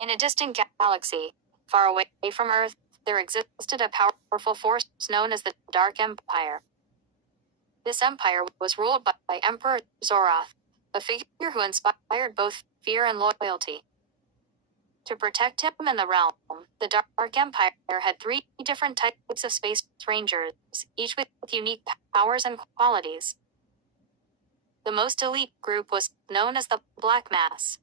In a distant galaxy, far away from Earth, there existed a powerful force known as the Dark Empire. This empire was ruled by Emperor Zoroth, a figure who inspired both fear and loyalty. To protect him and the realm, the Dark Empire had three different types of space rangers, each with unique powers and qualities. The most elite group was known as the Black Mass.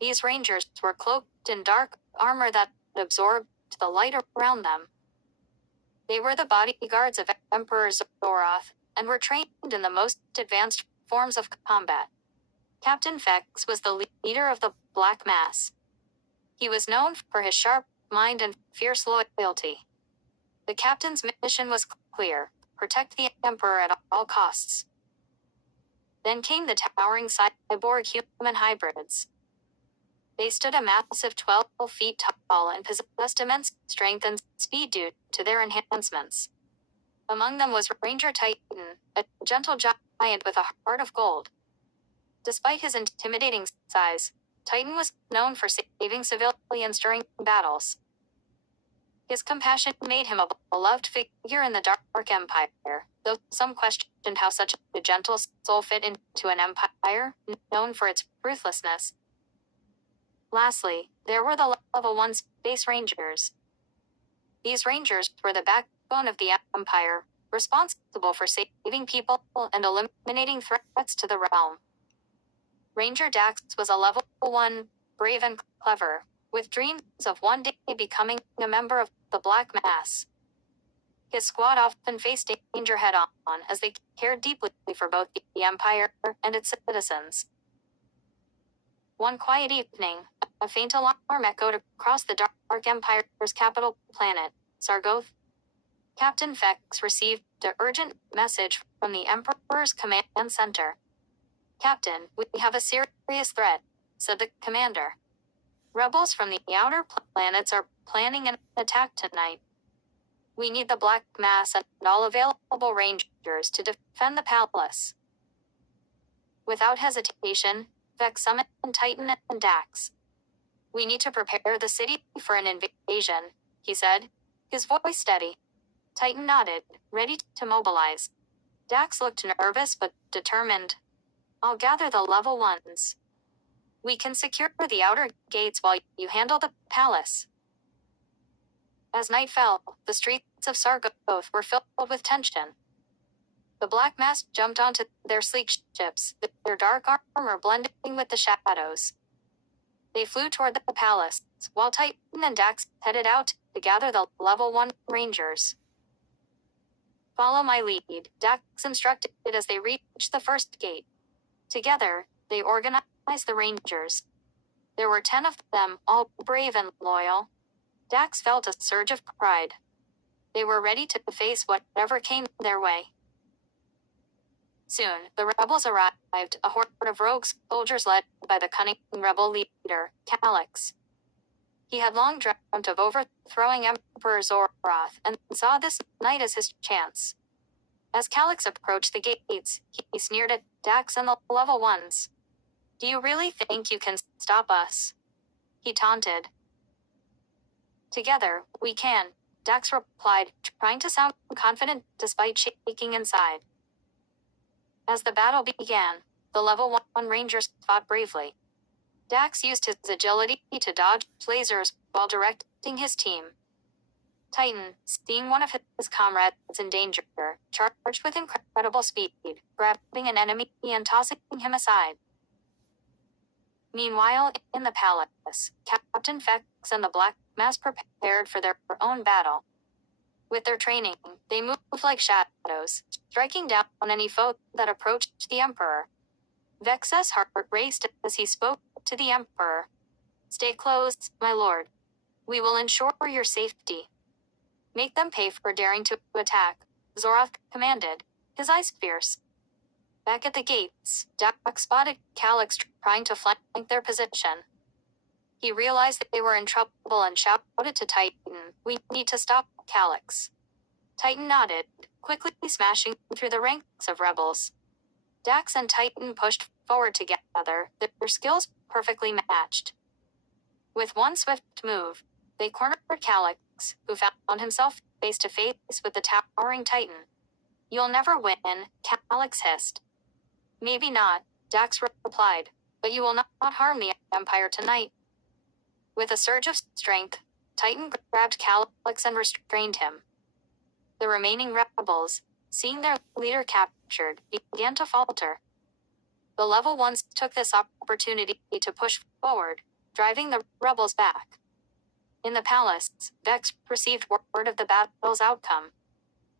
These rangers were cloaked in dark armor that absorbed the light around them. They were the bodyguards of Emperor Zoroth and were trained in the most advanced forms of combat. Captain Vex was the leader of the Black Mass. He was known for his sharp mind and fierce loyalty. The captain's mission was clear: protect the Emperor at all costs. Then came the towering cyborg human hybrids. They stood a massive 12 feet tall and possessed immense strength and speed due to their enhancements. Among them was Ranger Titan, a gentle giant with a heart of gold. Despite his intimidating size, Titan was known for saving civilians during battles. His compassion made him a beloved figure in the Dark Empire, though some questioned how such a gentle soul fit into an empire known for its ruthlessness. Lastly, there were the Level 1 Space Rangers. These rangers were the backbone of the Empire, responsible for saving people and eliminating threats to the realm. Ranger Dax was a Level 1, brave and clever, with dreams of one day becoming a member of the Black Mass. His squad often faced danger head-on, as they cared deeply for both the Empire and its citizens. One quiet evening, a faint alarm echoed across the Dark Empire's capital planet, Sargoth. Captain Vex received an urgent message from the Emperor's command center. "Captain, we have a serious threat," said the commander. "Rebels from the outer planets are planning an attack tonight. We need the Black Mass and all available rangers to defend the palace." Without hesitation, Vex summoned Titan and Dax. "We need to prepare the city for an invasion," he said, his voice steady. Titan nodded, ready to mobilize. Dax looked nervous but determined. "I'll gather the Level 1s. We can secure the outer gates while you handle the palace." As night fell, the streets of Sargoth were filled with tension. The Black Mass jumped onto their sleek ships, their dark armor blending with the shadows. They flew toward the palace, while Titan and Dax headed out to gather the Level 1 Rangers. "Follow my lead," Dax instructed as they reached the first gate. Together, they organized the Rangers. There were 10 of them, all brave and loyal. Dax felt a surge of pride. They were ready to face whatever came their way. Soon, the rebels arrived, a horde of rogue soldiers led by the cunning rebel leader, Calix. He had long dreamt of overthrowing Emperor Zoroth, and saw this night as his chance. As Calix approached the gates, he sneered at Dax and the Level 1s. "Do you really think you can stop us?" he taunted. "Together, we can," Dax replied, trying to sound confident despite shaking inside. As the battle began, the Level 1 Rangers fought bravely. Dax used his agility to dodge lasers while directing his team. Titan, seeing one of his comrades in danger, charged with incredible speed, grabbing an enemy and tossing him aside. Meanwhile, in the palace, Captain Vex and the Black Mass prepared for their own battle. With their training, they moved like shadows, striking down on any foe that approached the Emperor. Vex's heart raced as he spoke to the Emperor. "Stay close, my lord. We will ensure your safety." "Make them pay for daring to attack," Zoroth commanded, his eyes fierce. Back at the gates, Dax spotted Calix trying to flank their position. He realized that they were in trouble and shouted to Titan, "We need to stop Calix." Titan nodded, quickly smashing through the ranks of rebels. Dax and Titan pushed forward together, their skills perfectly matched. With one swift move, they cornered Calyx, who found himself face to face with the towering Titan. You'll never win, Calyx hissed. Maybe not, Dax replied, but you will not harm the Empire tonight. With a surge of strength, Titan grabbed Calyx and restrained him. The remaining rebels, seeing their leader captured, began to falter. The level ones took this opportunity to push forward, driving the rebels back. In the palace, Vex received word of the battle's outcome.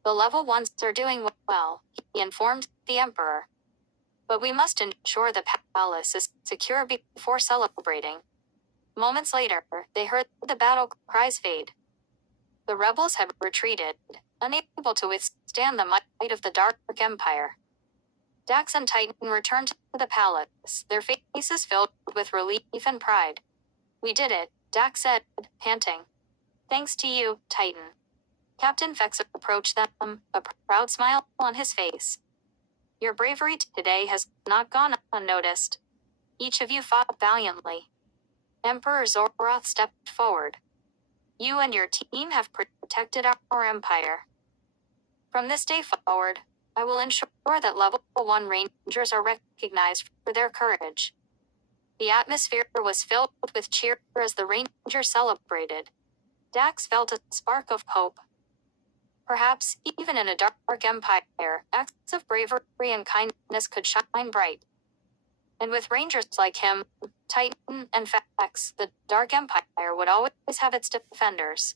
The level ones are doing well, he informed the Emperor. But we must ensure the palace is secure before celebrating. Moments later, they heard the battle cries fade. The rebels had retreated, unable to withstand the might of the Dark Empire. Dax and Titan returned to the palace, their faces filled with relief and pride. We did it, Dax said, panting. Thanks to you, Titan. Captain Vex approached them, a proud smile on his face. Your bravery today has not gone unnoticed. Each of you fought valiantly. Emperor Zoroth stepped forward. You and your team have protected our empire. From this day forward, I will ensure that level 1 rangers are recognized for their courage. The atmosphere was filled with cheer as the rangers celebrated. Dax felt a spark of hope. Perhaps, even in a dark empire, acts of bravery and kindness could shine bright. And with rangers like him, Titan and Vex, the Dark Empire would always have its defenders.